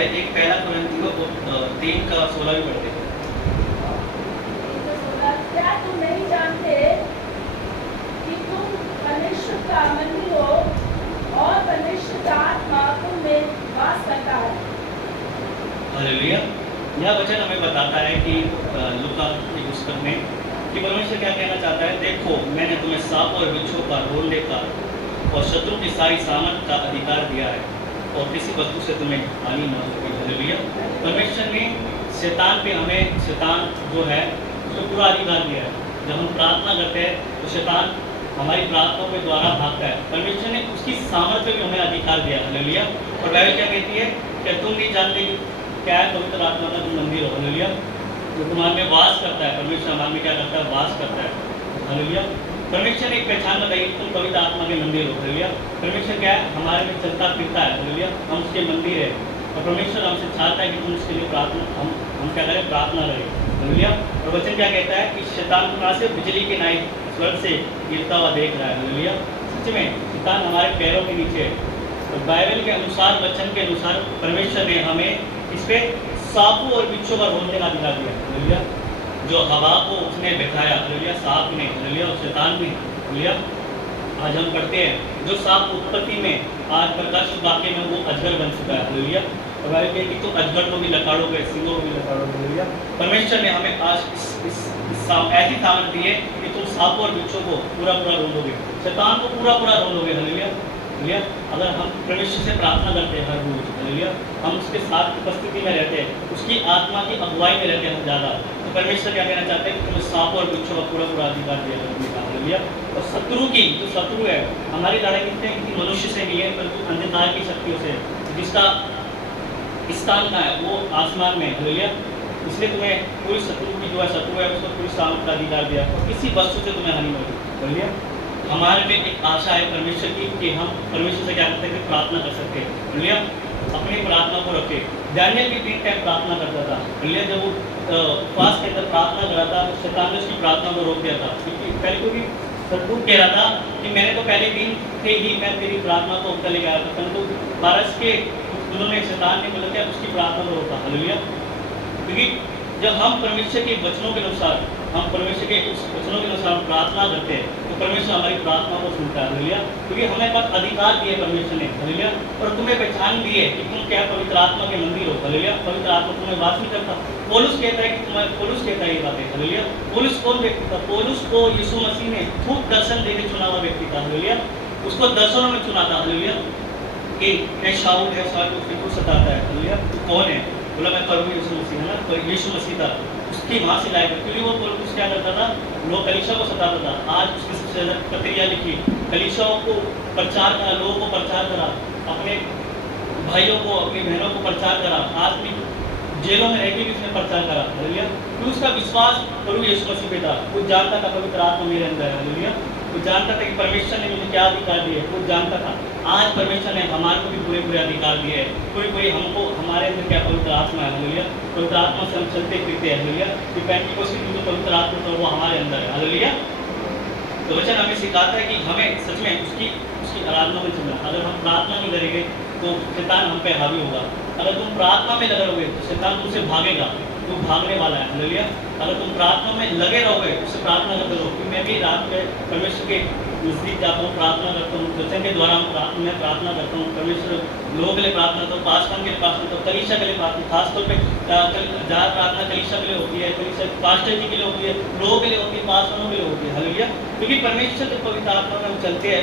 एक पहला कुरिन्थियों 3:16 भी पढ़ते थे। क्या तुम नहीं जानते कि तुम परमेश्वर का मंदिर हो और परमेश्वर का आत्मा तुम में वास करता है। हालेलुया। यह वचन हमें बताता है कि लूका की पुस्तक में कि परमेश्वर क्या कहना चाहता है, देखो मैंने तुम्हें सांप और बिच्छू का रोलने का और शत्रु की सारी सामर्थ का अधिकार दिया है और किसी वस्तु से तुम्हें हानि न होगी। हालेलुया। परमेश्वर ने शैतान पे हमें, शैतान जो है उसको पूरा अधिकार दिया है। जब हम प्रार्थना करते हैं तो शैतान हमारी प्रार्थनाओं के द्वारा भागता है। परमेश्वर ने उसकी सामर्थ्य भी हमें अधिकार दिया। हालेलुया। और बाइबल क्या कहती है, क्या तुम नहीं जानते कि क्या है पवित्र आत्मा का तुम मंदिर हो। हालेलुया। जो तुम्हारे में वास करता है, परमेश्वर हमारे में क्या करता है, वास करता है। हालेलुया। परमेश्वर ने एक पहचान बताई, तुम पवित्र आत्मा के मंदिर हो। हालेलुया। परमेश्वर क्या है, हमारे में चलता फिरता है। हालेलुया। हम उसके मंदिर है और परमेश्वर हमसे चाहता है कि तुम उसके लिए प्रार्थना, हम क्या करें, प्रार्थना करें। हालेलुया। और वचन क्या कहता है कि शैतान को से बिजली के नाई स्वर्ग से गिरता हुआ देख रहा है। हालेलुया। सच में शैतान हमारे पैरों के नीचे है। और बाइबल के अनुसार, वचन के अनुसार परमेश्वर ने हमें इस पे सांपों और बिच्छू का रोलने का अधिकार दिया। हालेलुया। जो हवा को उसने बिठाया, हालेलुया, सांप ने, हालेलुया, और शैतान ने। हालेलुया। आज हम पढ़ते हैं जो सांप उत्पत्ति में, आज प्रकाश वाक्य में वो अजगर बन चुका है। हालेलुया। और बाइबल कहती है कि तो अजगर को भी लताड़ोगे, सिंहों को भी लताड़ोगे। हालेलुया। परमेश्वर ने हमें आज इस ऐसी सामर्थ दी है कि तुम सांपों और बिच्छू को पूरा रोलोगे, शैतान को पूरा रोलोगे। हालेलुया। हालेलुया। अगर हम परमेश्वर से प्रार्थना करते हैं हर रोज, हालेलुया, हम उसके साथ उपस्थिति में रहते हैं, उसकी आत्मा की अगुवाई में रहते हैं ज़्यादा, तो परमेश्वर क्या कहना चाहते हैं कि तुम्हें सांप और बिच्छू का पूरा अधिकार दिया जाता है। हालेलुया। और शत्रु की, जो शत्रु है, हमारी लड़ाई किसी मनुष्य से नहीं है परंतु अंधकार की शक्तियों से, जिसका स्थान का है वो आसमान में। हालेलुया। इसलिए तुम्हें पूरी शत्रु की जो है, शत्रु है, उसको पूरी सामर्थ का अधिकार दिया और किसी वस्तु से तुम्हें हानि नहीं होगी। हालेलुया। हमारे में एक आशा है परमेश्वर की कि हम परमेश्वर से क्या करते हैं, प्रार्थना कर सकते हैं। हालेलुया। अपनी प्रार्थना को रखे। दानियल भी 3 टाइम प्रार्थना करता था। हालेलुया। जब वो उपवास के अंदर प्रार्थना कर रहा था तो शैतान ने उसकी प्रार्थना को रोक दिया था, क्योंकि शत्रु कह रहा था कि मैंने तो पहले दिन से ही मैं तेरी प्रार्थना को ऊपर ले गया था, परंतु बारस के उन्होंने, शैतान ने बोला क्या, उसकी प्रार्थना को रोका। हालेलुया। क्योंकि जब हम परमेश्वर के वचनों के अनुसार, हम परमेश्वर के उस वचनों के अनुसार प्रार्थना करते हैं तो परमेश्वर हमारी प्रार्थना को सुनता है। हालेलुया। क्योंकि हमें पास अधिकार दिए परमेश्वर ने। हालेलुया। और तुम्हें पहचान दी है कि तुम क्या पवित्र आत्मा के मंदिर हो। हालेलुया। पवित्र आत्मा तुम्हें वास नहीं करता। पौलुस कहता है कि तुम्हारे, पौलुस कहता है ये बातें। हालेलुया। पौलुस कौन व्यक्ति था? पौलुस को यीशु मसीह ने खूब दर्शन देके चुना हुआ व्यक्ति था। हालेलुया। उसको दर्शनों में चुना था। हालेलुया। कि मैं शाऊल है, शाऊल को फिर सताता है। हालेलुया। तू कौन है? बोला मैं प्रभु यीशु मसीह है ना, तो यीशु मसीह था। उसकी वहाँ से लायक, क्योंकि वो पौलुस क्या करता था, लोग कलीसिया को सताता था। आज उसकी सबसे ज़्यादा प्रतिक्रिया लिखी, कलीसियाओं को प्रचार करा, लोगों को प्रचार करा, अपने भाइयों को, अपनी बहनों को प्रचार करा, आदमी जेलों में रहकर भी उसने प्रचार करा। हालेलुया। क्योंकि उसका विश्वास प्रभु यीशु मसीह पे था। वो जानता था पवित्र आत्मा मेरे अंदर है। हालेलुया। वो जानता था कि परमेश्वर ने मुझे क्या अधिकार दिए, वो जानता था। आज परमेश्वर ने हमारे को भी पूरे अधिकार दिए हैं। कोई हमको, हमारे अंदर क्या पवित्र आत्मा है। हालेलुया। पवित्र आत्मा से हम चलते फिरते हैं। हालेलुया। कि पेंटिकोस्ट की जो पवित्र आत्मा तो वो हमारे अंदर है। हालेलुया। तो वचन हमें सिखाता है कि हमें सच में उसकी आराधना में चलना। अगर हम प्रार्थना नहीं करेंगे तो शैतान हम पे हावी होगा। अगर तुम प्रार्थना में लगे रहोगे तो शैतान तुमसे भागेगा, वो भागने वाला है। हालेलुया। अगर तुम प्रार्थना में लगे रहोगे, उससे प्रार्थना करते रहो। मैं भी रात में परमेश्वर के नज़दीक जाता हूँ, प्रार्थना करता हूँ, वचन के द्वारा मैं प्रार्थना करता हूँ। परमेश्वर लोगों के लिए प्रार्थना करता हूँ, पास्टर के लिए प्रार्थना करता हूँ, कलीसिया के लिए प्रार्थना, खासतौर पे ज़्यादा प्रार्थना कलीसिया के लिए होती है, कलीसिया पास्टर जी के लिए होती है, लोगों के लिए होती है, पास्टरों के लिए होती है। हालेलुया। क्योंकि परमेश्वर के पवित्र आत्मा में हम चलते हैं,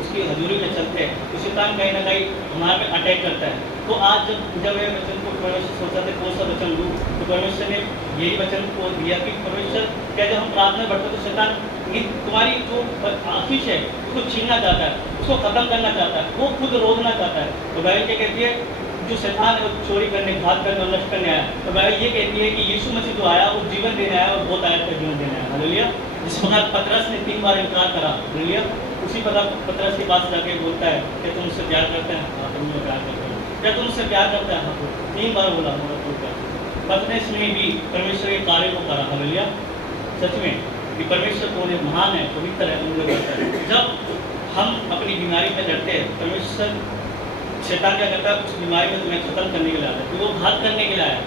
उसकी हजूरी में चलते हैं, तो शैतान कहीं ना कहीं हमारे पे अटैक करता है। तो आज जब ये वचन को परमेश्वर सोचा था कौन सा वचन लूँ, तो परमेश्वर ने यही वचन को दिया कि परमेश्वर क्या, जब हम प्रार्थना करते हैं तो शैतान तुम्हारी जो आशीष है उसको छीनना चाहता है, उसको खत्म करना चाहता है, वो खुद रोकना चाहता है। तो बाइबल क्या कहती है, जो शैतान है वो चोरी करने, घात करने और नष्ट करने आया। तो बाइबल ये कहती है कि यीशु मसीह जो आया वो जीवन देने आया और बहुत आयत का जीवन देने आया। हालेलुया। जिस प्रकार पतरस ने 3 बार इनकार करा, हालेलुया, उसी प्रकार पतरस के पास जाके बोलता है कि तुम उससे प्यार करते हैं? हाँ, तुम मुझे प्यार करते हैं। क्या तुम उससे प्यार करते हैं? हाँ। तो 3 बार बोला पतरस ने भी परमेश्वर के कार्य को करा। हालेलुया। सच में कि परमेश्वर कौन है, महान है, पवित्र है, मुझे कहता है। जब हम अपनी बीमारी में लड़ते हैं, परमेश्वर शैतान क्या करता है, कुछ बीमारी में तुम्हें खत्म करने के लिए आता है, तो वो घात करने के लिए आया है।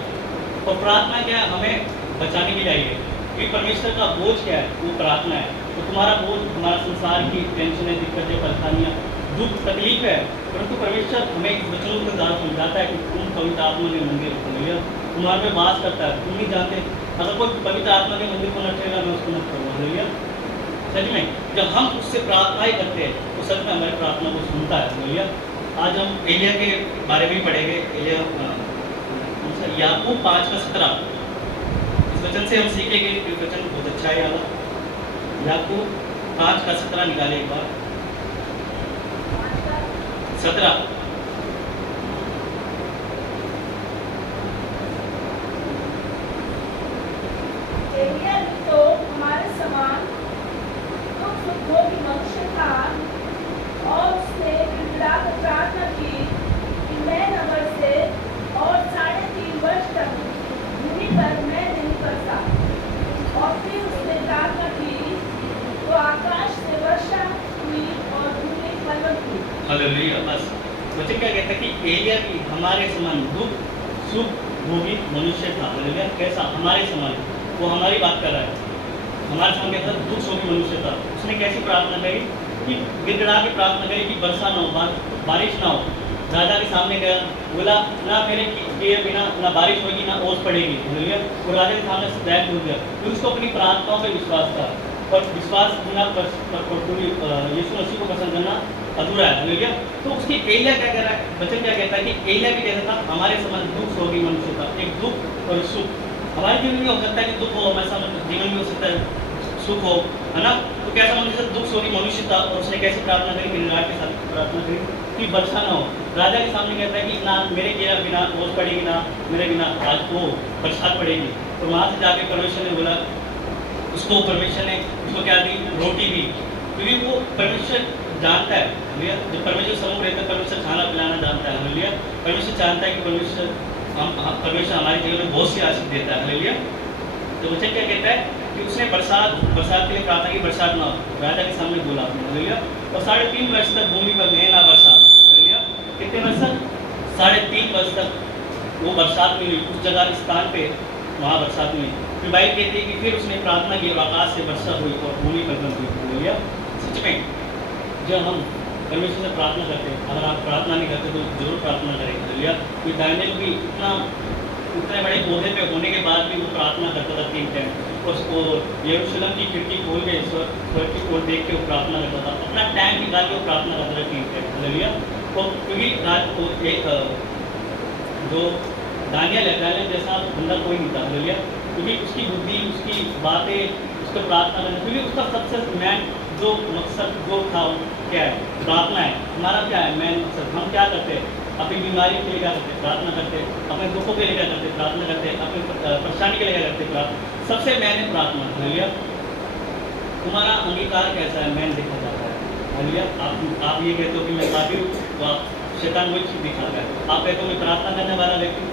और प्रार्थना क्या है, हमें बचाने के लिए आई है। क्योंकि परमेश्वर का बोझ क्या है, वो प्रार्थना है। तो तुम्हारा बोझ, तुम्हारा संसार की टेंशन है, दिक्कतें, परेशानियाँ, दुख, तकलीफ है, परंतु परमेश्वर हमें इस वचनों के द्वारा समझाता है कि तुम पवित्र आत्मा के मंदिर हो, हालेलुया। तुम्हारे में वास करता है, तुम नहीं जानते। अगर कोई पवित्र आत्मा के मंदिर को न ठहरेगा, मैं उसको मत करूँ, हालेलुया। सच में जब हम उससे प्रार्थना ही करते हैं तो सच में हमारी प्रार्थना को सुनता है, हालेलुया। आज हम एलिया के बारे में ही पढ़ेंगे। एलिया याकूब 5:17, इस वचन से हम सीखेंगे। ये वचन बहुत अच्छा है। याकूब 5:17 निकाले एक बार। 17 एलिया तो हमारे समान दुख भोगी मनुष्य था और उसने गिड़गिड़ाकर प्रार्थना की कि मैं न बरसे और 3.5 वर्ष तक भूमि पर मैं नहीं बरसा। और फिर उसने प्रार्थना की तो आकाश से वर्षा हुई और भूमि फलवत हुई। हालेलुया। बस वचन क्या कहता है कि एलिया भी हमारे समान दुख सुख भोगी मनुष्य था, हालेलुया। कैसा? हमारे समान। वो हमारी बात कर रहा है। हमारे समान कैसा दुख सुखी मनुष्य था। उसने कैसी प्रार्थना करी कि गिड़गिड़ा के प्रार्थना करी कि वर्षा ना हो, बारिश ना हो। राजा के सामने गया, बोला ना मेरे किए बिना ना बारिश होगी ना ओस पड़ेगी, हालेलुया। वो राजा के सामने बैठ हो गया। फिर उसको अपनी प्रार्थनाओं पे विश्वास था, और विश्वास बिना यीशु मसीह को पसंद करना अधूरा है, हालेलुया। तो उसकी एलिया क्या कह रहा है, वचन क्या कहता है कि एलिया भी कैसा था, हमारे समान दुख सोगी मनुष्य था। एक दुख और सुख हमारे जीवन में हो सकता है कि दुख हो, हमारे सामने जीवन में हो सकता है सुख हो, है ना। तो कैसा मनुष्य, दुख सोगी मनुष्य था। और उसने कैसी प्रार्थना करी, गिड़गिड़ाहट के साथ प्रार्थना करी कि वर्षा ना हो। राजा के सामने कहता है कि ना मेरे किए बिना ओस पड़ेगी ना मेरे बिना आज को बरसात पड़ेगी। तो वहाँ से जाके परमेश्वर ने बोला उसको, परमेश्वर ने उसको क्या दी, रोटी दी। क्योंकि वो परमेश्वर जानता है, हालेलुया। जब परमेश्वर समूह रहता है, परमेश्वर खाना पिलाना जानता है, हालेलुया। परमेश्वर जानता है कि परमेश्वर हमारे जीवन में बहुत सी आशीष देता है, हालेलुया। तो वचन क्या कहता है कि उसने बरसात के लिए प्रार्थना की, बरसात ना हो। राजा के सामने बोला आपने, हालेलुया। और 3.5 वर्ष तक भूमि पर नहीं ना बरसात, हालेलुया। कितने वर्ष तक? 3.5 वर्ष तक वो बरसात नहीं हुई। उस जगह स्थान पे वहाँ बरसात नहीं हुई। फिर बाइबल कहती है कि फिर उसने प्रार्थना की और आकाश से वर्षा हुई और भूमि पर बंद हुई, हालेलुया। सच में जब हम परमेश्वर से प्रार्थना करते हैं, अगर आप प्रार्थना नहीं करते तो जरूर प्रार्थना करें, हालेलुया। कोई दानिएल भी इतने बड़े ओहदे पे होने के बाद भी वो प्रार्थना करता था 3 टाइम। उसको यरूशलेम की खिड़की खोल के स्वर्ग की ओर देख के वो प्रार्थना करता था। अपना टाइम निकाल के वो प्रार्थना करता था 3 टाइम, हालेलुया। तो क्योंकि एक जो दानिएल जैसा बंदा कोई नहीं था, हालेलुया। क्योंकि उसकी बुद्धि, उसकी बातें, उसको प्रार्थना करना, क्योंकि उसका सबसे मेन जो मकसद जो था क्या है, प्रार्थना है। हमारा क्या है मेन मकसद? हम क्या करते हैं? अपनी बीमारी के लिए क्या करते हैं? प्रार्थना करते हैं। अपने दुखों के लिए क्या करते हैं? प्रार्थना करते हैं। अपनी परेशानी के लिए क्या करते हैं? प्रार्थना। सबसे मेन है प्रार्थना, हालेलुया। तुम्हारा अंगीकार कैसा है, मेन देखा जाता है, हालेलुया। आप ये कहते हो कि मैं पापी हूँ, तो आप शैतान वही चीज़ दिखाता है। आप कहते हो मैं प्रार्थना करने वाला व्यक्ति,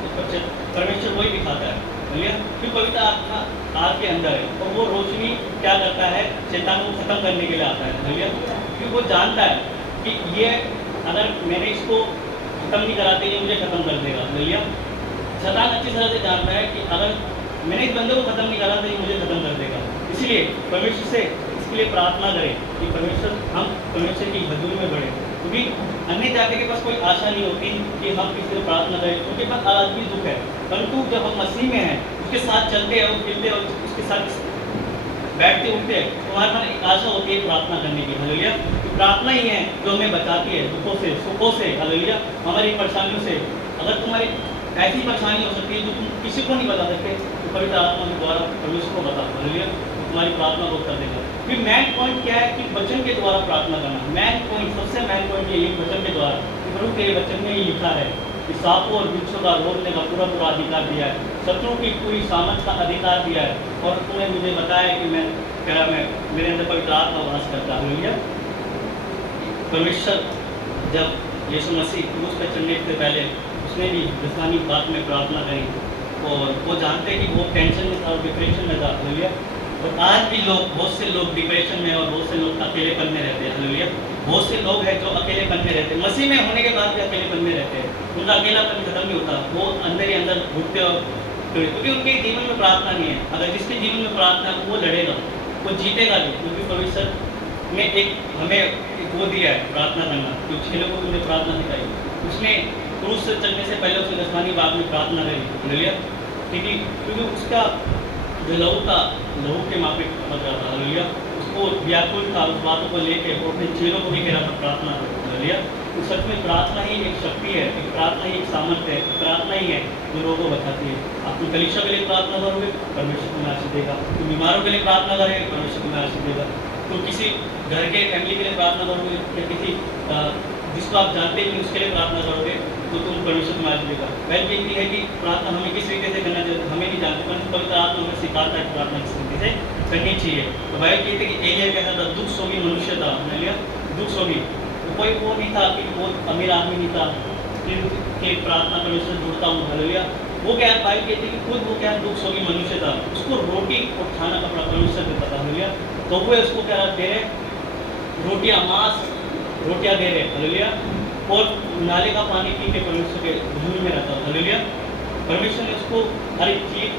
परमेश्वर वही दिखाता है, हालेलुया। फिर पवित्र आत्मा आपके अंदर है और वो रोशनी क्या करता है, शैतान को खत्म करने के लिए आता है, हालेलुया। क्योंकि वो जानता है कि ये अगर मैंने इसको खत्म नहीं कराते ये मुझे खत्म कर देगा, हालेलुया। शैतान अच्छी तरह से जानता है कि अगर मैंने इस बंदे को खत्म नहीं करा तो ये मुझे खत्म कर देगा। इसलिए परमेश्वर से इसके लिए प्रार्थना करें कि हम परमेश्वर की हजूरी में बढ़े। क्योंकि अन्य जाति के पास कोई आशा नहीं होती कि हम किसी से प्रार्थना करें, उनके पास अलग ही दुख है। परंतु जब हम मसीह में हैं, उसके साथ चलते हैं और फिरते और उसके साथ बैठते उठते हैं, तो हमारे मन एक आशा होती है प्रार्थना करने की, हालेलुया। तो प्रार्थना ही है जो हमें बचाती है दुखों से, सुखों से, हालेलुया। हमारी परेशानियों से। अगर तुम्हारी ऐसी परेशानी हो सकती है जो तुम किसी को नहीं बता सकते, तो पवित्र आत्मा के द्वारा परमेश्वर को बताओ, हालेलुया। तुम्हारी प्रार्थना को कर देगा। फिर मेन पॉइंट क्या है कि वचन के द्वारा प्रार्थना करना। मेन पॉइंट, सबसे मेन पॉइंट ये वचन के द्वारा। प्रभु के वचन में ही लिखा है कि सांपों और बिच्छू का रोकने का पूरा अधिकार दिया है, शत्रु की पूरी सामर्थ का अधिकार दिया है। और तुमने मुझे बताया कि मैं मेरे अंदर पवित्र आत्मा वास करता, हालेलुया। परमेश्वर जब यीशु मसीह क्रूस पर चढ़ने से पहले उसने भी जिस्मानी बात में प्रार्थना करी, और वो जानते कि वो टेंशन में था और डिप्रेशन में था, हालेलुया। और आज भी लोग, बहुत से लोग डिप्रेशन में और बहुत से लोग अकेलेपन में रहते हैं, हालेलुया। बहुत से लोग हैं जो अकेलेपन में रहते हैं, मसीह में होने के बाद भी अकेलेपन में रहते हैं, उनका अकेलापन खत्म नहीं होता, वो अंदर ही अंदर घुटते और क्योंकि उनके जीवन में प्रार्थना नहीं है। अगर जिसके जीवन में प्रार्थना है वो लड़ेगा, वो जीतेगा भी, क्योंकि परमेश्वर ने एक हमें एक वो दिया है प्रार्थना करना, जो 6 लोगों को उन्हें प्रार्थना सिखाई। उसने क्रूस से चलने से पहले उसने गसमानी बाग में प्रार्थना करी, लिया ठीक है, क्योंकि उसका जो लहू था, लहू के माफिक पड़ रहा था, लिया उसको व्याकुल था उस बातों को लेके, वो अपने चेलों को भी कह रहा था प्रार्थना कर लिया। तो सच में प्रार्थना ही एक शक्ति है, एक प्रार्थना ही एक सामर्थ्य है, प्रार्थना ही है जो लोगों को बचाती है। आप तुम कलीसिया के लिए प्रार्थना करोगे, परमेश्वर तुम्हें आशीष देगा। तुम बीमारों के लिए प्रार्थना करोगे, परमेश्वर तुम्हें आशीष देगा। तुम किसी घर के फैमिली के लिए प्रार्थना करोगे या किसी जिसको आप जानते हैं उसके लिए प्रार्थना करोगे, तो तुम परमेश्वर तुम्हें आशीष देगा। पहली बेनती है कि प्रार्थना हमें किस तरीके से करना चाहिए, हमें नहीं जानते, परंतु पवित्र आत्मा हमें सिखाता है कि प्रार्थना किस तरीके से करनी चाहिए। तो भाई कहते कि एलिया कहता था दुख सोगी मनुष्य था, लिया दुख सोगी, तो कोई वो नहीं था कि बहुत अमीर आदमी नहीं था कि प्रार्थना परमेश्वर जुड़ता हूँ, हालेलुया। वो क्या भाई कहते कि खुद वो क्या दुख सोगी मनुष्य था, उसको रोटी और खाना कपड़ा परमेश्वर देता था, हालेलुया। तो वो उसको क्या दे रहे, रोटियाँ मांस रोटियाँ दे रहे, हालेलुया, और नाले का पानी पी के परमेश्वर के हुजूर में रहता था, हालेलुया। परमेश्वर ने उसको हर एक चीज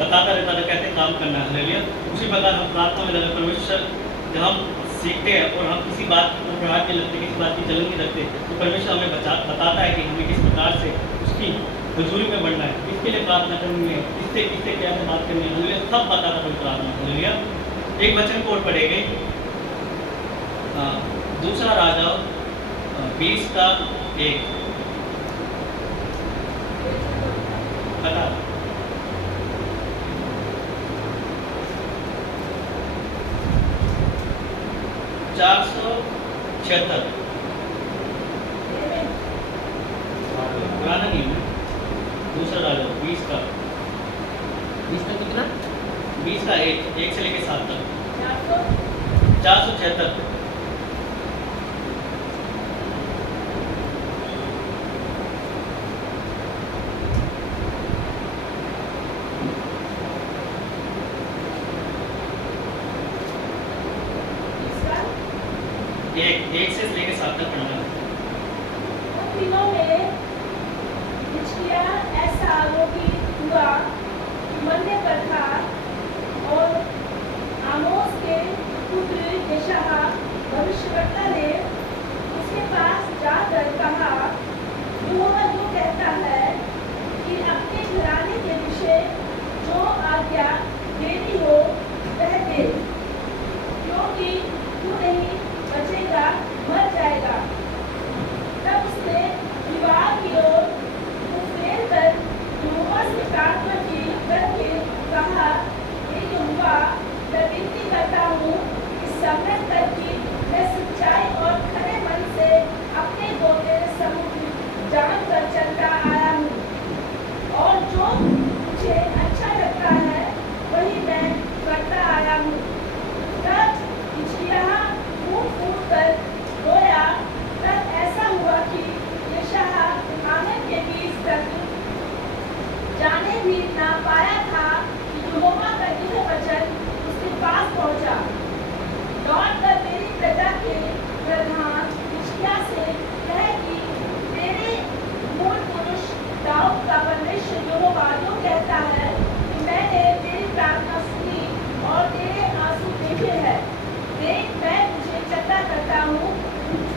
बताता रहता था कैसे काम करना है, हालेलुया। उसी प्रकार हम प्रार्थना में लगे, परमेश्वर जब हम सीखते हैं और हम किसी बात को प्रभाव नहीं लगते, किसी बात की जलन नहीं रखते, तो परमेश्वर हमें बताता है कि हमें किस प्रकार से उसकी हजूरी में बढ़ना है, किसके लिए प्रार्थना करनी है, किससे किससे क्या बात करनी है, हालेलुया, सब बताता है प्रार्थना, हालेलुया। एक वचन को और पढ़ेंगे, दूसरा राजा 20:1 बता 476 पुराना नहीं है, दूसरा राजा 20 का कितना 20 का 1 से लेके 7 तक 476 एक से लेके 7 तक पढ़ना है। उन दिनों में हिजकिय्याह ऐसा रोगी हुआ कि मरने पर था, और आमोस के पुत्र यशायाह भविष्यवक्ता ने उसके पास जाकर कहा, यहोवा जो कहता है कि अपने घराने के विषय जो आज्ञा देनी हो वह दे, क्योंकि तू नहीं बचेगा, मर जाएगा। तब उसने दीवार की ओर मुँह फेर कर यहोवा से प्रार्थना की करके कहा, हे यहोवा, मैं विनती करता हूँ कि समय तक कि मैं सच्चाई और खरे मन से अपने को तेरे सम्मुख जान कर चलता आया हूँ, और जो मुझे अच्छा लगता है वही मैं करता आया हूँ। तब हिजकिय्याह मुँह फूट कर रोया। तब ऐसा हुआ कि यशायाह आंगन के बीच तक जाने भी ना पाया था कि यहोवा का यह वचन उसके पास पहुंचा, लौट कर मेरी प्रजा के प्रधान हिजकिय्याह से कह कि तेरे मूल पुरुष दाऊद का परमेश्वर यहोवा जो कहता है कि मैंने तेरी प्रार्थना सुनी और तेरे आंसू देखे हैं। देख, मैं तुझे चेता करता हूँ,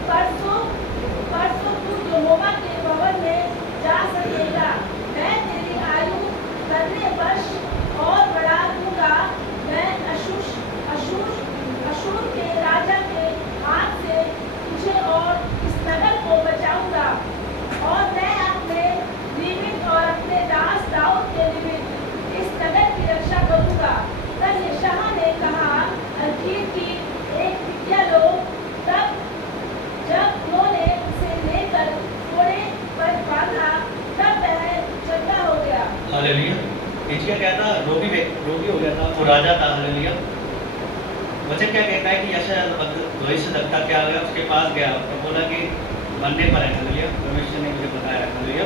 परसों तू यहोवा के भवन में जा सकेगा। मैं तेरी आयु 15 वर्ष और बढ़ा दूंगा। मैं अशूर के राजा के हाथ से तुझे और इस नगर को बचाऊंगा, और मैं अपने निमित्त और अपने दास दाऊद के निमित्त इस नगर की रक्षा करूंगा। तब यशायाह ने कहा, अंजीर की एक टिकिया लो। तब जब उन्होंने उसे लेकर घोड़े पर बांधा, तब वह चलता हो गया। हालेलुया। हिजकिय्याह क्या था, रोगी हो गया था, वो राजा था, हालेलुया। वचन क्या कहता है कि यशायाह भविष्यवक्ता क्या हो गया, उसके पास गया और बोला कि मरने पर है, हालेलुया, परमेश्वर ने मुझे बताया, हालेलुया।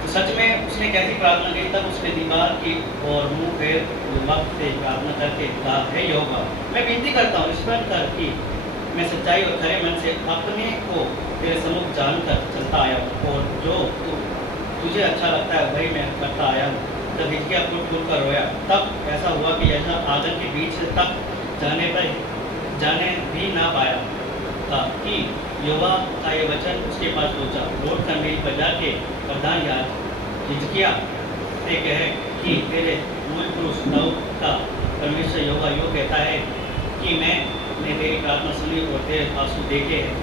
तो सच में उसने कैसी प्रार्थना की, तब उसने दीवार की और मुंह फेर वक्त से प्रार्थना करके कहा, हे यहोवा, मैं विनती करता हूँ, स्मरण कर कि मैं सच्चाई और खरे मन से अपने को तेरे सम्मुख जानकर चलता आया हूँ, और जो तुझे अच्छा लगता है वही मैं करता आया हूँ। जब हिजकिय्याह फूट फूट कर रोया, तब ऐसा हुआ कि यह आंगन के बीच तक जाने भी ना पाया था कि यहोवा का ये वचन उसके पास पहुंचा। लौट कर मेरी बजा के प्रधान याजक हिजकिय्याह से कहे कि तेरे मूल पुरुष दाऊद का परमेश्वर यहोवा यूँ कहता है कि मैंने तेरी प्रार्थना सुनी और तेरे आंसू देखे हैं।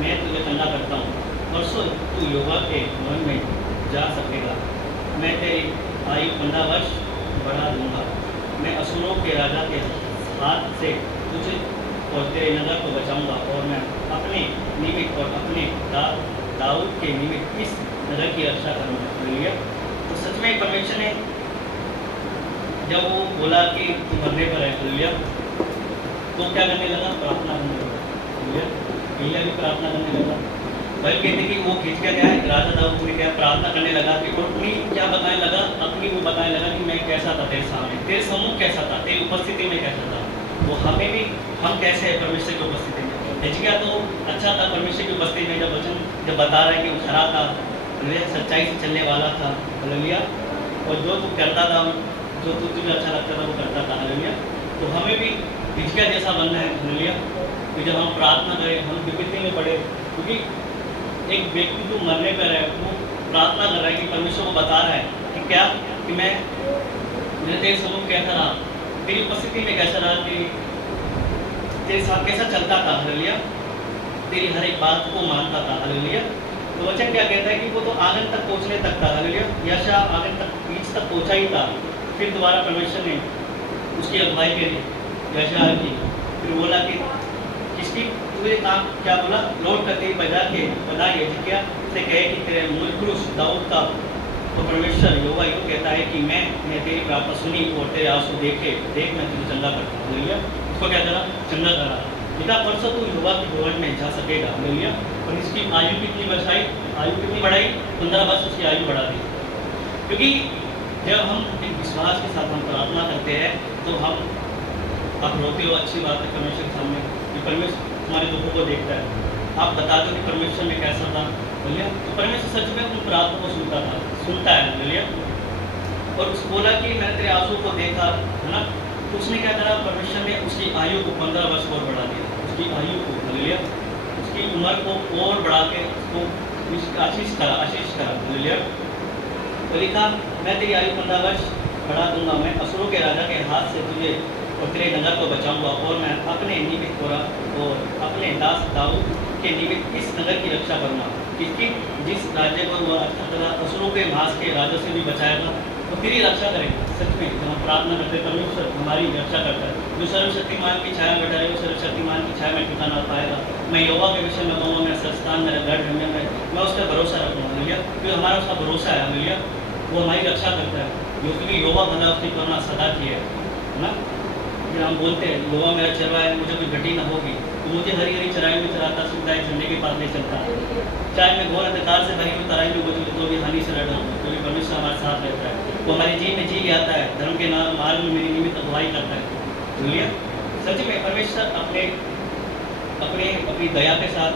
मैं तुझे ठंडा करता हूँ, परसों तू यहोवा के भवन में जा सकेगा। मैं तेरी आयु 15 वर्ष बढ़ा दूंगा। मैं असुरों के राजा के हाथ से तुझे और तेरे नगर को बचाऊंगा, और मैं अपने निमित्त और अपने दाऊद के निमित्त इस नगर की रक्षा करूँगा। हालेलुया। तो सच में परमेश्वर ने जब वो बोला कि तू मरने पर है, हालेलुया, तो क्या करने लगा? प्रार्थना करने लगा। हालेलुया। एलिय्याह भी प्रार्थना करने लगा। बल्कि कहते कि वो खींच के गया, राजा दाऊद ने क्या प्रार्थना करने लगा कि और अपनी क्या बताने लगा? अपनी वो बताने लगा कि मैं कैसा था तेरे सामने, तेरे सम्मुख कैसा था, तेरी उपस्थिति में कैसा था। वो हमें भी, हम कैसे हैं परमेश्वर की उपस्थिति में? हिजकिय्याह तो अच्छा था परमेश्वर की उपस्थिति में, जब वचन जब बता रहा है कि वो खरा था, सच्चाई से चलने वाला था। हालेलुया। और जो तू करता था, जो तुझे अच्छा लगता था वो करता था। हालेलुया। तो हमें भी हिजकिय्याह जैसा बनना है। हालेलुया। तो जब हम प्रार्थना करें, हम विपत्ति में पड़े, क्योंकि एक व्यक्ति जो मरने पर है वो प्रार्थना कर रहा है कि परमेश्वर को बता रहा है कि क्या कि मैं तेरे सम्मुख कैसा रहा, तेरी उपस्थिति में कैसा रहा, तेरे साथ कैसा चलता था। हालेलुया। तेरी हर एक बात को मानता था। हालेलुया। तो वचन क्या कहता है कि वो तो आंगन तक पहुंचने तक था। हालेलुया। यशायाह आंगन तक, बीच तक पहुंचा ही था। फिर दोबारा परमेश्वर ने उसकी अगुवाई के लिए यशायाह की, फिर बोला कि किसकी तुझे काम क्या बोला? लौट कर तेरी बजा के प्रधान हिजकिय्याह से कहे कि तेरे मूल पुरुष दाऊद का तो परमेश्वर यहोवा यूँ कहता है कि मैं तेरी प्रार्थना सुनी और तेरे आंसू देख मैं तुझे चंगा करता हूँ। हालेलुया। उसको क्या करा? चंगा करा। पिता परसों तू यहोवा के भवन में जा सकेगा। हालेलुया। और इसकी आयु कितनी बढ़ाई? आयु कितनी बढ़ाई? 15 वर्ष उसकी आयु बढ़ा दी। क्योंकि जब हम एक विश्वास के साथ हम प्रार्थना करते हैं तो हम, आप रोते हो, अच्छी बात है परमेश्वर के सामने कि परमेश्वर तुम्हारे दुखों को देखता है। आप बता दो कि परमेश्वर में कैसा था। बोलिए तो परमेश्वर सच में उन प्रार्थना को सुनता है। बोलिए और उस बोला कि मैंने तेरे आंसू को देखा, है ना। तो उसने क्या करा? परमेश्वर ने उसकी आयु को 15 वर्ष और बढ़ा दिया। उसकी आयु को, बोलिए उसकी उम्र को और बढ़ा के उसको आशीष करा। बोलिए तो लिखा, मैं तेरी आयु 15 वर्ष बढ़ा दूंगा। मैं असुरों के राजा के हाथ से तुझे और तेरे नगर को बचाऊंगा, और मैं अपने निमित्त और अपने दास दाऊद के निमित्त इस नगर की रक्षा करूँगा। किसकी? जिस राज्य को वह असुरों के मांस के राजा से भी बचाएगा, वो तेरी रक्षा करेगा। सच में जब हम प्रार्थना करते हैं परमेश्वर हमारी रक्षा करता है। जो सर्वशक्तिमान की छाया में बैठा है, वो सर्वशक्तिमान की छाया में टिका ना पाएगा। मैं यहोवा के विषय में कहूँगा, मैं संस्थान मेरा गढ़ है, मैं उस पर भरोसा रखूँगा। हालेलुया। क्योंकि हमारा उसका भरोसा है। हालेलुया। वो हमारी रक्षा करता है, क्योंकि यहोवा भला उसकी करुणा सदा की है ना। जब हम बोलते हैं यहोवा मेरा चरवा है, मुझे कोई घटी न होगी, तो मुझे हरी हरी चराई में चराता, सुविधाएं झंडे के पास ले चलता है। चाहे मैं घोर अंधकार से भरी हुई तराई में गुजरूं तो भी हानि से लड़ा, क्योंकि परमेश्वर हमारे साथ रहता है। वो हमारे जी में जी ले आता है, धर्म के मार्ग में मेरी निमित्त अगुवाई करता है। बोलिए सच में परमेश्वर अपनी दया के साथ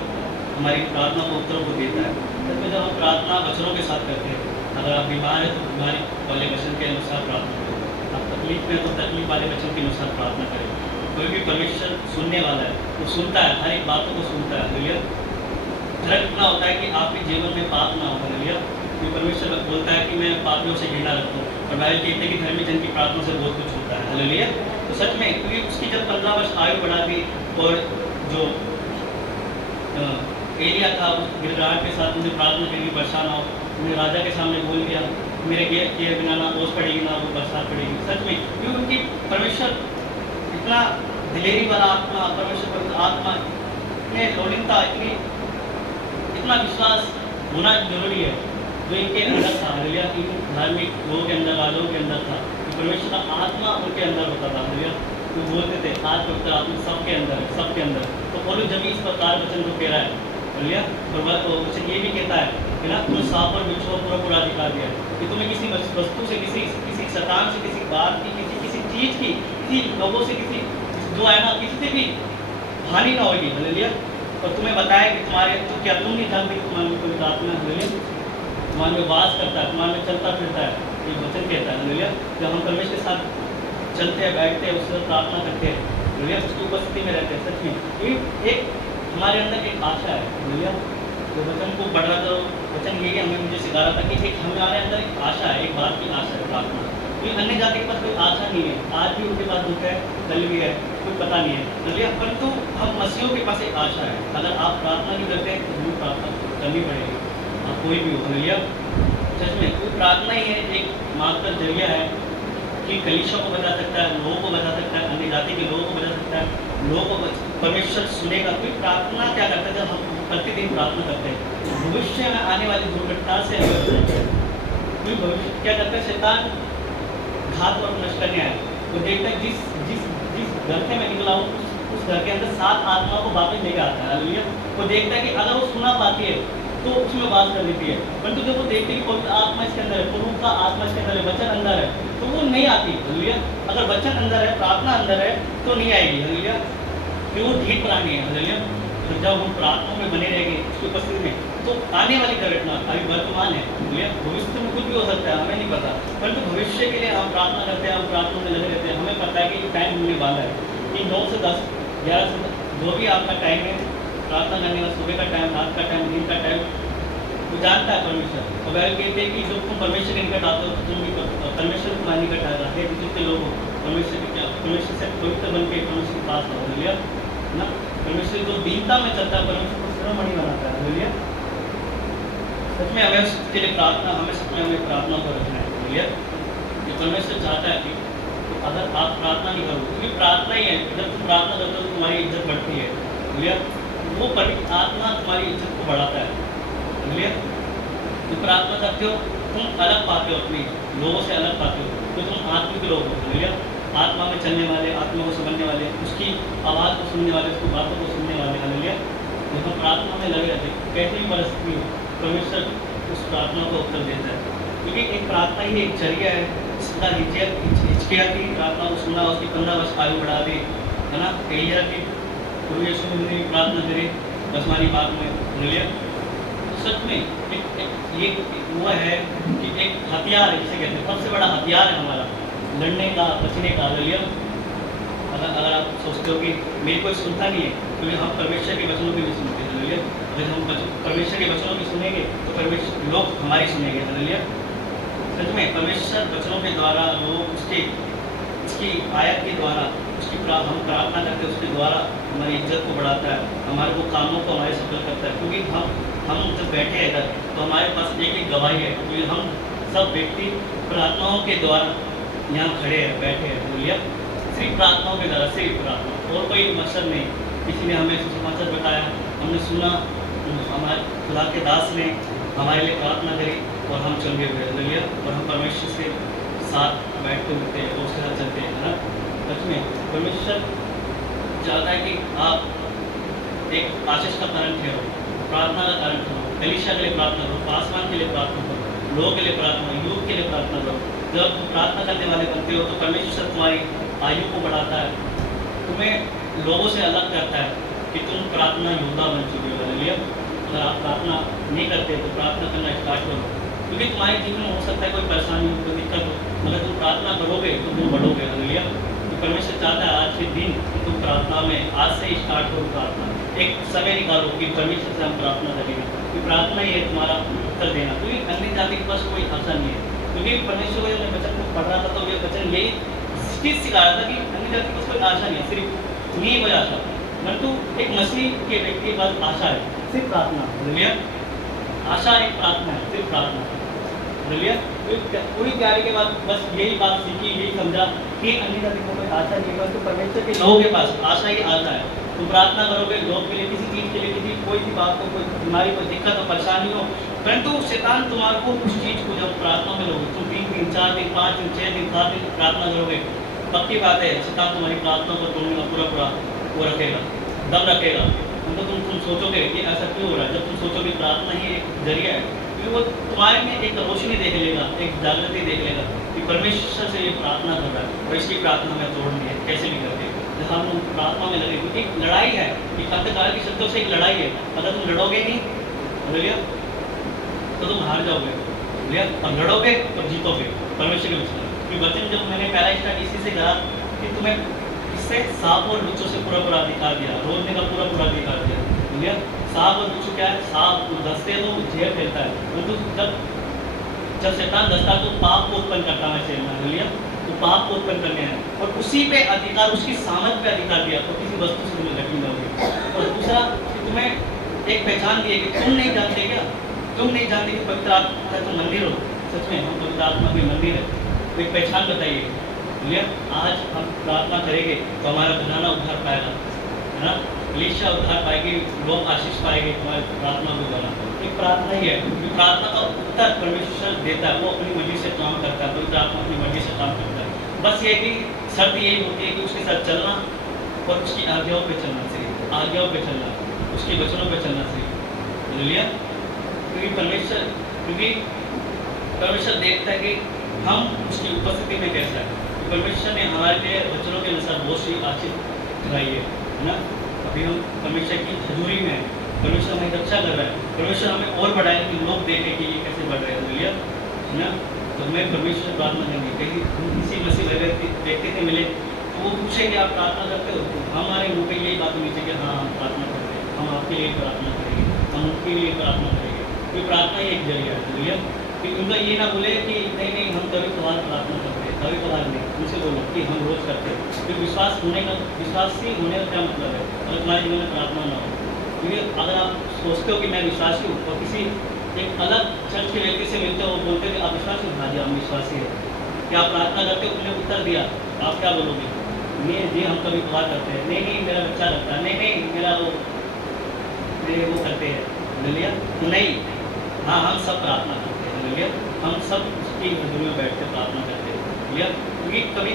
हमारी प्रार्थना को उत्तरों को देता है। सच में जब हम प्रार्थना वचनों के साथ करते हैं, अगर आप बीमार हैं तो बीमारी वाले वचन के अनुसार प्रार्थना करें, आप तकलीफ में तो तकलीफ वाले वचन के अनुसार प्रार्थना करें। कोई भी परमेश्वर सुनने वाला है, वो सुनता है, हर एक बातों को सुनता है। हालेलुया। धर्म इतना होता है कि आपके जीवन में पाप ना हो। हालेलुया। क्योंकि परमेश्वर बोलता है कि मैं पापियों से घृणा रखता हूँ, और बाइबल कहते हैं कि धर्मी जन की प्रार्थना से बहुत कुछ होता है। हालेलुया। तो सच में क्योंकि उसकी जब 15 वर्ष आयु बढ़ा दी, और जो एलिय्याह था उस गिड़गिड़ाहट के साथ उन्हें प्रार्थना की वर्षा ना हो, उन्हें राजा के सामने बोल दिया मेरे किए बिना ना ओस पड़ेगी ना वो बरसात पड़ेगी। सच में क्योंकि उनकी परमेश्वर इतना दिलेरी वाला आत्मा, परमेश्वर आत्मा इतने लोड़ींता, इतना विश्वास होना जरूरी है जो इनके अंदर था। हालेलुया। इन धार्मिक लोगों के अंदर, राजाओं के अंदर था, परमेश्वर का आत्मा उनके अंदर होता था। हालेलुया। वो बोलते थे आज पवित्र आत्मा सबके अंदर है, सबके अंदर। तो पौलुस जब इस प्रकार वचन को कह रहा है, हालेलुया, और वचन ये भी कहता है कि ना तुम्हें सांप और बिच्छू को पूरा अधिकार दिया है कि तुम्हें किसी वस्तु से, किसी शैतान से, किसी बात की, किसी चीज़ की, किसी लोगों से, किसी जो है ना, किसी से भी हानि ना होगी। हालेलुया। और तुम्हें बताया कि तुम्हारे तो क्या तुम नहीं जानते कि तुम्हारे में पवित्र आत्मा है। हालेलुया। तुम्हारे में वास करता है, तुम्हारे में चलता फिरता है। ये वचन कहता है। हालेलुया। जब हम परमेश्वर के साथ चलते हैं, बैठते हैं, उसके साथ प्रार्थना करते हैं, हालेलुया, उसकी उपस्थिति में रहते हैं, सच में क्योंकि एक हमारे अंदर एक आशा है। हालेलुया। तो वचन को पढ़ रहा था, वचन यही हमें मुझे सिखा रहा था कि एक हमारे अंदर एक आशा है, एक बात की आशा है, प्रार्थना। क्योंकि अन्य जाति के पास कोई आशा नहीं है। आज भी उनके पास दुख है, कल भी है, कोई पता नहीं है। हालेलुया। परंतु हम मसीहों के पास एक आशा है। अगर आप प्रार्थना नहीं करते तो हमें प्रार्थना करनी पड़ेगी। आप कोई भी हो। हालेलुया। सच में कोई प्रार्थना ही है एक मात्र जरिया है कि कलीसिया को बचा सकता है, लोगों को बचा सकता है, अन्य जाति के लोगों को बचा सकता है, लोगों को परमेश्वर सुनेगा। कोई प्रार्थना क्या करता है? जब हम प्रतिदिन प्रार्थना करते हैं, भविष्य में आने वाली दुर्घटना से हमें बचाता है। कोई भविष्य क्या करता है? शैतान घात और नष्ट करने आया, वो देखता है जिस जिस जिस घर से मैं निकला हूँ उस घर के अंदर 7 आत्माओं को वापस लेकर आता है। हालेलुया। वो देखता है कि अगर वो सुना पाती है तो उसमें वास कर लेती है, परंतु जब वो देखती है कि पवित्र आत्मा इसके अंदर है, प्रभु का आत्मा इसके अंदर है, वचन अंदर है, तो वो नहीं आती। हालेलुया। अगर वचन अंदर है, प्रार्थना अंदर है, तो नहीं आएगी। हालेलुया। कि वो ठीक प्राणी है। हालेलुया। तो जब हम प्रार्थना में बने रहेंगे उसकी उपस्थिति में, तो आने वाली घटना अभी वर्तमान है। हालेलुया। भविष्य में कुछ भी हो सकता है, हमें नहीं पता, परंतु भविष्य के लिए हम प्रार्थना करते हैं, हम प्रार्थना में लगे रहते हैं। हमें पता है कि टाइम होने वाला है कि 9 से 10, 11 से 10, जो भी आपका टाइम है प्रार्थना करने का, सुबह का टाइम, रात का टाइम, दिन का टाइम, वो जानता है परमेश्वर। और वह कहते हैं कि जब तुम परमेश्वर के निकट आते हो तो तुम भी परमेश्वर तुम्हारे निकट आएगा। हे जितने लोग हो परमेश्वर से पवित्र बन के परमेश्वर के पास आओ। हालेलुया ना। परमेश्वर जो दीनता में चलता है, परमेश्वर को शिरोमणि बनाता है। हालेलुया। सच में हमें उसके लिए प्रार्थना, हमें सच में हमें प्रार्थना को रखना है। हालेलुया। ये परमेश्वर चाहता है कि तो अगर आप प्रार्थना नहीं करोगे, क्योंकि प्रार्थना ही है, जब तुम प्रार्थना करते हो तो तुम्हारी इज्जत बढ़ती है। हालेलुया। वो पवित्र आत्मा तुम्हारी इज्जत को बढ़ाता है। हालेलुया। तो प्रार्थना करते हो, तुम अलग पाते हो, अपनी लोगों से अलग पाते हो, तो तुम आत्मिक लोग हो। हालेलुया। आत्मा में चलने वाले, आत्मा को समझने वाले, उसकी आवाज़ को सुनने वाले, उसकी बातों को सुनने वाले। हालेलुया। जब हम प्रार्थना में लगे रहते हैं, कैसी भी परिस्थिति हो, परमेश्वर उस प्रार्थना को उत्तर देता है। क्योंकि एक प्रार्थना ही एक जरिया है जिसका हिचकिया की प्रार्थना को सुना, उसकी 15 वर्ष आयु बढ़ा दी, है ना। एलिया की प्रभु यीशु मसीह ने प्रार्थना करी 10वां बात में। हालेलुया। सच में ये वो है कि एक हथियार है, जिसे कहते हैं सबसे बड़ा हथियार है हमारा लड़ने का, बचने का। हालेलुया। अगर आप सोचते हो कि मेरे कोई सुनता नहीं है, क्योंकि हम परमेश्वर के वचनों की भी सुनते हैं। हालेलुया। अगर हम परमेश्वर के वचनों की सुनेंगे तो परमेश्वर लोग हमारी सुनेंगे। हालेलुया। सच में परमेश्वर वचनों के द्वारा, लोग उसकी आयत के द्वारा, हम प्रार्थना करते हैं, उसके द्वारा हमारी इज्जत को बढ़ाता है, हमारे वो कामों को हमारे सफल करता है। क्योंकि हम जब बैठे हैं इधर तो हमारे पास एक गवाही है, क्योंकि हम सब व्यक्ति प्रार्थनाओं के द्वारा यहाँ खड़े हैं, बैठे हैं। हालेलुया। सिर्फ प्रार्थनाओं के द्वारा, सिर्फ प्रार्थना, और कोई मकसद नहीं। किसी ने हमें सुसमाचार बताया, हमने सुना, हमारे खुदा के दास ने हमारे लिए प्रार्थना करी और हम चल गए हुए। हालेलुया। और हम परमेश्वर के साथ बैठते उठते हैं और उसके साथ चलते हैं, है ना। सच में परमेश्वर चाहता है कि आप एक आशीष का कारण ठहरो, प्रार्थना का कारण ठहरो, कलीसिया के लिए प्रार्थना करो, पासवान के लिए प्रार्थना करो, लोगों के लिए प्रार्थना, यूथ के लिए प्रार्थना करो। जब तुम प्रार्थना करने वाले बनते हो तो परमेश्वर तुम्हारी आयु को बढ़ाता है, तुम्हें लोगों से अलग करता है कि तुम प्रार्थना योद्धा बन चुके हो। हालेलुया। अगर आप प्रार्थना नहीं करते तो प्रार्थना करना स्टार्ट करो, क्योंकि तुम्हारे जीवन में हो सकता है कोई परेशानी हो, कोई दिक्कत हो, मगर तुम प्रार्थना करोगे तो तुम बढ़ोगे। हालेलुया। तो परमेश्वर चाहता है आज के दिन तुम प्रार्थना में आज से ही स्टार्ट करो प्रार्थना। एक समय निकालो कि परमेश्वर से हम प्रार्थना करेंगे, कि प्रार्थना ही है तुम्हारा उत्तर देना। क्योंकि अन्य जाति के पास कोई आशा नहीं है। क्योंकि परमेश्वर को जब वचन को पढ़ रहा था तो ये वचन यही चीज़ सिखा रहा था कि अन्य जाति के पास कोई आशा नहीं है, सिर्फ नहीं कोई आशा, परंतु एक मसीह के व्यक्ति के पास आशा है, सिर्फ प्रार्थना। हालेलुया। आशा एक प्रार्थना है, सिर्फ प्रार्थना। हालेलुया। पूरी तैयारी के बाद बस यही बात सीखी, यही समझा कि अन्य जाति को कोई आशा नहीं है, परंतु परमेश्वर के लोगों के पास आशा ही आशा है। तुम प्रार्थना करोगे लोग के लिए, किसी चीज़ के लिए, किसी कोई भी बात हो, कोई बीमारी, कोई दिक्कत हो, परेशानी हो, परंतु शैतान तुम्हारे को उस चीज़ को जब प्रार्थना में लोगे, तुम 3 दिन, 4 दिन, 5 दिन, 6 दिन, 7 दिन प्रार्थना करोगे, पक्की बात है शैतान तुम्हारी प्रार्थना को तोड़ने का पूरा वो रखेगा, दम रखेगा। तो तुम सोचोगे कि ऐसा क्यों हो रहा है, जब तुम सोचोगे प्रार्थना ही एक जरिया है, क्योंकि वो तुम्हारे में एक रोशनी देख लेगा, एक जागृति देख लेगा कि परमेश्वर से ये प्रार्थना कर रहा है और इसकी प्रार्थना में तोड़नी है, कैसे भी करके। हम प्रार्थना में लगे, क्योंकि एक लड़ाई है, एक अंधकार की शक्तियों से एक लड़ाई है। अगर तुम लड़ोगे नहीं हालेलुया, तो तुम हार जाओगे हालेलुया, और लड़ोगे तो जीतोगे परमेश्वर के वचन। कि वचन जब मैंने पहला स्टार्ट इसी से करा कि तुम्हें इससे सांप और बिच्छू से पूरा अधिकार दिया, रोकने का पूरा अधिकार दिया हालेलुया। सांप और बिच्छू क्या है? सांप दसते तो जहर फैलता है, परंतु जब शैतान दसता तो पाप को उत्पन्न करता है शरीर में हालेलुया। तो पाप को उत्पन्न करने हैं और उसी पे अधिकार, उसकी सामर्थ पे अधिकार दिया, तो किसी वस्तु से तुम्हें लड़की न होगी। और दूसरा कि तुम्हें एक पहचान दी है कि तुम नहीं जानते क्या, तुम नहीं जानते कि पवित्र आत्मा का तुम मंदिर हो। सच में हम पवित्र आत्मा के मंदिर है, तो एक पहचान बताइए हालेलुया। आज हम प्रार्थना करेंगे तो हमारा घराना उद्धार पाएगा, है ना, कलीसिया उद्धार पाएगी, लोग आशीष पाएंगे तुम्हारे प्रार्थना को द्वारा। एक प्रार्थना ही है, क्योंकि प्रार्थना का उत्तर परमेश्वर देता है, वो अपनी मर्जी से काम करता है, पवित्र आत्मा अपनी मर्जी से काम करता है। बस ये कि शर्त यही होती है कि उसके साथ चलना और उसकी आज्ञाओं पे चलना, सिर्फ आज्ञाओं पे चलना, उसके वचनों पे चलना सिर्फ हालेलुया। क्योंकि परमेश्वर देखता है कि हम उसकी उपस्थिति में कैसा है। तो परमेश्वर ने हमारे लिए वचनों के अनुसार बहुत सी आशीष कराई है ना। अभी हम परमेश्वर की हजूरी में है, परमेश्वर हमें रक्षा कर रहा है, परमेश्वर हमें और बढ़ाए कि लोग देखें कि ये कैसे बढ़ रहे हैं हालेलुया, है ना। तो हमें परमेश्वर से प्रार्थना करनी है। कहीं किसी मसीह व्यक्ति से मिले तो वो पूछे कि आप प्रार्थना करते हो, तो हमारे मुँह पे यही बात होनी चाहिए कि हाँ हम प्रार्थना करते हैं, हम आपके लिए प्रार्थना करेंगे, हम उनके लिए प्रार्थना करेंगे। क्योंकि प्रार्थना ही एक जरिया है हालेलुया। कि उनका ये ना बोले कि नहीं हम कभी कभार प्रार्थना करते हैं, कभी कभार नहीं, उनसे बोलो कि हम रोज़ करते हैं। क्योंकि विश्वासी होने का क्या मतलब है अगर तुम्हारे जीवन में प्रार्थना ना हो। क्योंकि अगर आप सोचते हो कि मैं विश्वासी हूँ और किसी एक अलग चर्च के व्यक्ति से मिलते हो, वो बोलते हैं कि आप विश्वासी हो, हाँ जी हम विश्वासी है, क्या आप प्रार्थना करते हो, तुमने उत्तर दिया, आप क्या बोलोगे? नहीं जी हम कभी कभार करते हैं, नहीं मेरा बच्चा लगता है, नहीं मेरा वो करते हैं हालेलुया। नहीं, हाँ हम सब प्रार्थना करते हैं हालेलुया, हम सब उसकी हजूरी में बैठ कर प्रार्थना करते हैं हालेलुया। क्योंकि कभी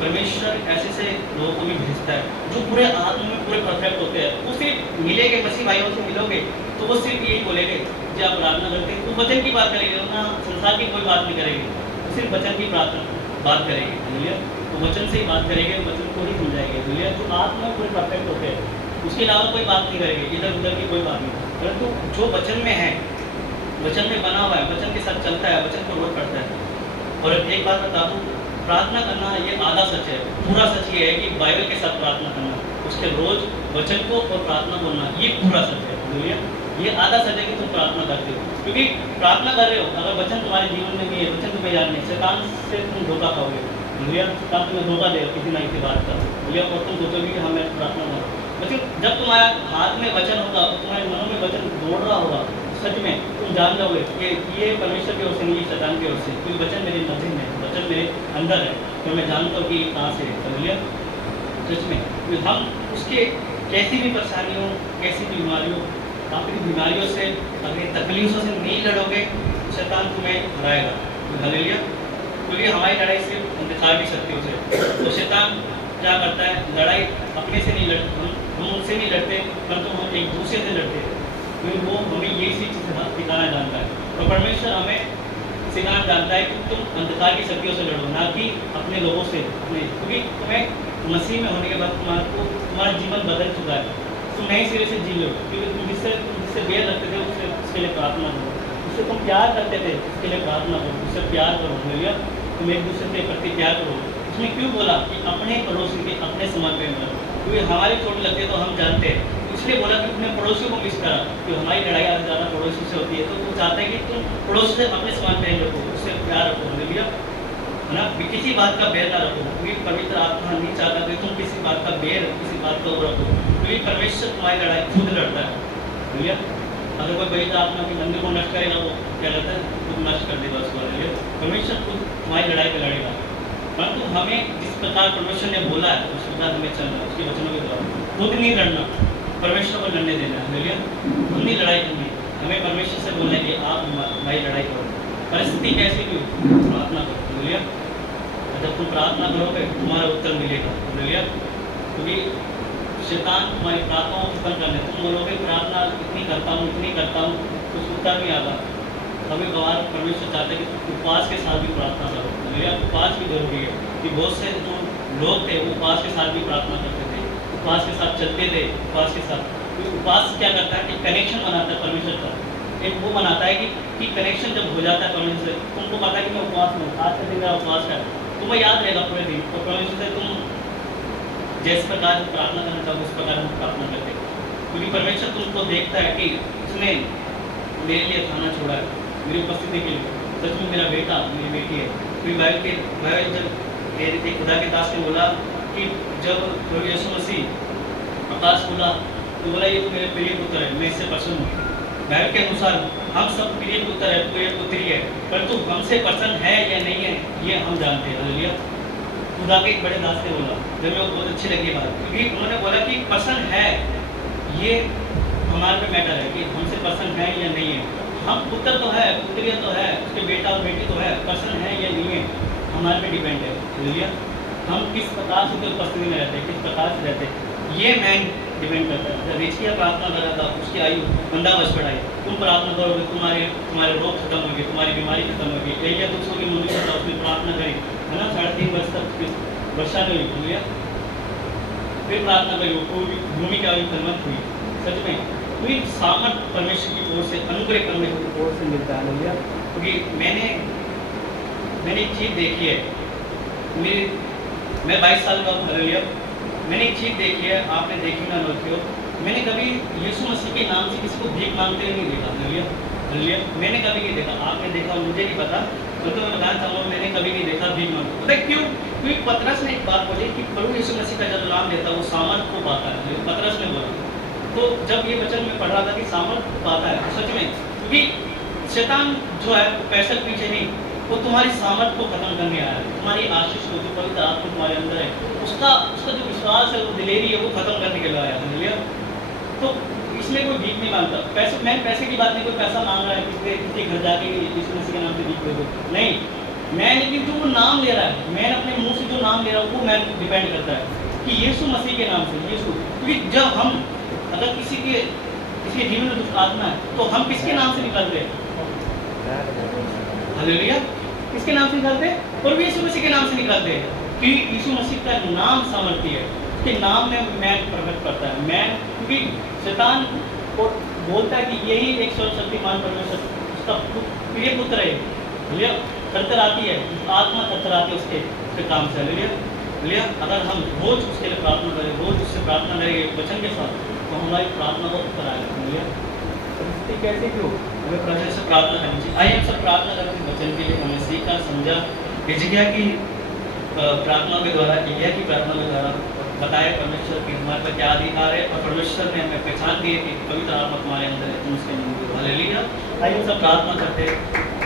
परमेश्वर ऐसे लोगों को भी भेजता है जो पूरे आत्मा में पूरे परफेक्ट होते हैं। वो सिर्फ मिलेंगे, मसीह भाइयों से मिलोगे तो वो सिर्फ यही बोलेंगे जो आप प्रार्थना करते हैं, वो वचन की बात करेंगे, ना संसार की कोई बात नहीं करेंगे, वो सिर्फ वचन की बात करेंगे हालेलुया। तो वचन से ही बात करेंगे, वचन को ही समझाएंगे हालेलुया। जो आत्मा में पूरे परफेक्ट होते हैं उसके अलावा कोई बात नहीं करेंगे, इधर उधर की कोई बात नहीं। परंतु जो वचन में है, वचन में बना हुआ है, वचन के साथ चलता है, वचन को रोज पढ़ता है। और एक बात बता दूँ, प्रार्थना करना ये आधा सच है, पूरा सच ये है कि बाइबल के साथ प्रार्थना करना, उसके रोज वचन को और प्रार्थना बोलना, ये पूरा सच है हालेलुया। ये आधा सच है कि तुम प्रार्थना करते हो, क्योंकि प्रार्थना कर रहे हो, अगर वचन तुम्हारे जीवन में नहीं है, वचन तुम्हें याद नहीं, शैतान से तुम धोखा खाओगे हालेलुया। शैतान तुम्हें धोखा देगा किसी ना किसी बात का हालेलुया, और तुम सोचोगे कि हाँ मैं प्रार्थना कर रहा हूँ। लेकिन जब तुम्हारे हाथ में वचन होगा, तुम्हारे मनों में वचन दौड़ रहा होगा, सच में तुम जान जाओगे कि ये परमेश्वर की ओर से नहीं, शैतान की ओर से, क्योंकि वचन मेरे मध्य में है, वचन मेरे अंदर है, तो मैं जानता हूँ कि कहाँ से है हालेलुया। सच में तो हम उसके कैसी भी परेशानियों, कैसी भी बीमारियों, आपकी बीमारियों से, अपनी तकलीफों से नहीं लड़ोगे, शैतान तुम्हें हराएगा हालेलुया। क्योंकि हमारी लड़ाई सिर्फ अंधकार की शक्तियों से। तो शैतान क्या करता है, लड़ाई अपने से नहीं लड़ते, हम उनसे नहीं लड़ते, परंतु हम एक दूसरे से लड़ते हैं, क्योंकि वो हमें यही चीज़ सिखाना जानता है। और परमेश्वर हमें सिखाना जानता है कि तुम अंधकार की शक्तियों से लड़ो, ना कि अपने लोगों से। क्योंकि तुम्हें मसीह में होने के बाद तुम्हारा जीवन बदल चुका है, तुम नए सिरे से जी लो। क्योंकि तुम जिससे बैर रखते थे उसके लिए प्रार्थना करो, उससे तुम प्यार करते थे उसके लिए प्रार्थना करो, उससे प्यार करो हालेलुया। तुम एक दूसरे के प्रति प्यार करो। उसने क्यों बोला कि अपने पड़ोसी के अपने समान प्रेम करो, क्योंकि हमारी चोट लगती है तो हम जानते हैं, इसलिए बोला कि अपने पड़ोसियों को मिस करा। कि हमारी लड़ाई आज ज़्यादा पड़ोसी से होती है, तो वो चाहते हैं कि तुम पड़ोसी से अपने समान प्रेम रखो, उससे प्यार रखो हालेलुया, है ना। किसी बात का बैर ना रखो, क्योंकि पवित्र आत्मा नहीं चाहता कि तुम किसी बात का बैर, किसी बात का वो रखो, क्योंकि परमेश्वर तुम्हारी लड़ाई खुद लड़ता है हालेलुया। अगर कोई पवित्र आत्मा के मंदिर को नष्ट करेगा, वो क्या कहता है, खुद नष्ट कर देगा उसको हालेलुया। परमेश्वर खुद तुम्हारी लड़ाई पर लड़ेगा। परंतु हमें जिस प्रकार परमेश्वर ने बोला है उस प्रकार हमें चलना, उसके वचनों के द्वारा, खुद नहीं लड़ना, परमेश्वर को लड़ने देना हालेलुया। हम नहीं लड़ाई करनी, हमें परमेश्वर से बोलना है कि आप भाई लड़ाई करो, परिस्थिति कैसी भी हो, प्रार्थना करो हालेलुया। जब तुम प्रार्थना करोगे तुम्हारा उत्तर मिलेगा हालेलुया। क्योंकि शैतान तुम्हारी प्रार्थनाओं को खत्म करने, तुम बोलोगे प्रार्थना इतनी करता हूँ, कुछ उत्तर नहीं आता। कभी कभार परमेश्वर चाहते हैं कि उपवास के साथ भी प्रार्थना करो हालेलुया। उपवास भी जरूरी है, कि बहुत से जो लोग थे वो उपवास के साथ भी प्रार्थना करते थे, उपवास के साथ चलते थे, उपवास के साथ। तो उपवास क्या करता है कि कनेक्शन बनाता है परमेश्वर का, एक वो बनाता है कि कनेक्शन जब हो जाता है परमेश्वर से, तुमको पता है कि मैं उपवास में हूँ, आज का दिन मेरा उपवास है, तुम्हें याद रहेगा पूरे दिन, तो परमेश्वर से तुम जिस प्रकार से प्रार्थना करना चाहो उस प्रकार हम प्रार्थना करते हैं, क्योंकि परमेश्वर तुमको देखता है कि उसने मेरे लिए खाना छोड़ा है, मेरी उपस्थिति के लिए, सच में मेरा बेटा मेरी बेटी है। फिर बाइबल जब एक खुदा के दास ने बोला कि जब प्रभु यीशु मसीह आकाश खोला तो बोला ये तो मेरे प्रिय पुत्र है, मैं इससे प्रसन्न हूँ। बाइबल के अनुसार हम सब प्रिय पुत्र है, प्रिय पुत्री है, परंतु हमसे प्रसन्न है या नहीं है ये हम जानते हैं। हालेलुया। खुदा के एक बड़े दास ने बोला, जब मेरे को बहुत अच्छी लगी बात, क्योंकि उन्होंने बोला कि प्रसन्न है, ये हमारे पे मैटर है कि हमसे प्रसन्न है या नहीं है। हम पुत्र तो है, पुत्रिया तो है, उसके बेटा और बेटी तो है, प्रसन्न है या नहीं है हमारे पे डिपेंड है। हालेलुया। हम किस प्रकार से उसकी उपस्थिति में रहते हैं, किस प्रकार से रहते हैं, ये मैन डिपेंड करता है। जब हिजकिय्याह प्रार्थना कर रहा था, उसकी आयु 15 वर्ष बढ़ाई, तुम प्रार्थना करोगे तुम्हारे रोग खत्म होगी, तुम्हारी बीमारी खत्म होगी। एलिय्याह तो उसको मुझे था, उसने प्रार्थना करी है ना, 3.5 वर्ष तक वर्षा नहीं हुई। हालेलुया। फिर प्रार्थना करी, भूमि की आयु कलमत हुई। सच में कोई सामर्थ परमेश्वर की ओर से, अनुग्रह परमेश्वर की ओर से मिलता है। हालेलुया। क्योंकि मैंने एक चीज़ देखी है, मैं 22 साल का हूँ। हालेलुया। मैंने एक चीज़ देखी है, आपने देखी ना लोग, मैंने कभी यीशु मसीह के नाम से किसी को भीख मांगते हुए नहीं देखा। हालेलुया। हालेलुया। मैंने कभी नहीं देखा, आपने देखा मुझे नहीं पता, तो मैं बताना चाहूँगा मैंने कभी नहीं देखा भीख मांगते। पता है क्यों? क्योंकि पतरस ने एक बात बोली कि प्रभु यीशु मसीह का जब नाम लेता है वो सामर्थ को पाता है। पतरस ने बोला, तो जब ये वचन में पढ़ रहा था कि सामर्थ पाता है, तो सच में, क्योंकि शैतान जो है पैसे के पीछे नहीं, वो तुम्हारी सामर्थ को खत्म करने आया है, तुम्हारी आशीष को, जो पवित्र आत्मा तुम्हारे अंदर है, उसका जो विश्वास है, वो दिलेरी है, वो खत्म करने के लिए आया है। तो इसलिए कोई भीख नहीं मांगता। मैं पैसे की बात नहीं, कोई पैसा मांग रहा है किसी घर जाके यीशु मसीह के नाम से भीख दे दो, नहीं। मैं लेकिन जो वो नाम ले रहा है, मैं अपने मुंह से जो नाम ले रहा हूँ वो मैं डिपेंड करता है कि यीशु मसीह के नाम से, यीशु। क्योंकि जब हम अगर किसी के जीवन में दुष्ट आत्मा है तो हम किसके नाम से निकलते हैं? हालेलुया। किसके नाम से निकलते हैं? प्रभु यीशु मसीह के नाम से निकलते हैं, कि यीशु मसीह का नाम सामर्थ्य है, उसके नाम में मैं प्रकट करता है। मैं, क्योंकि शैतान को बोलता है कि यही एक सर्वशक्तिमान परमेश्वर उसका प्रिय पुत्र है। हालेलुया। थरथराती है आत्मा, थरथराती है उसके काम से। हालेलुया। हालेलुया। अगर हम रोज उसके लिए प्रार्थना करें, रोज उससे प्रार्थना करेंगे वचन के साथ, तो हमारी प्रार्थना को उत्तर आएगा। हालेलुया। परिस्थिति कैसे क्यों हमें प्रभु से प्रार्थना करनी चाहिए। आइए हम सब प्रार्थना करते हैं वचन के लिए। हमें सीखा समझा हिजकिय्याह की प्रार्थना के द्वारा, एलिय्याह की प्रार्थना के द्वारा बताया परमेश्वर की हमारे पर क्या अधिकार है, और परमेश्वर ने हमें पहचान दी है कि पवित्र आत्मा तुम्हारे अंदर है, तुम उसके अंदर हो। हालेलुया। आइए हम सब प्रार्थना करते हैं।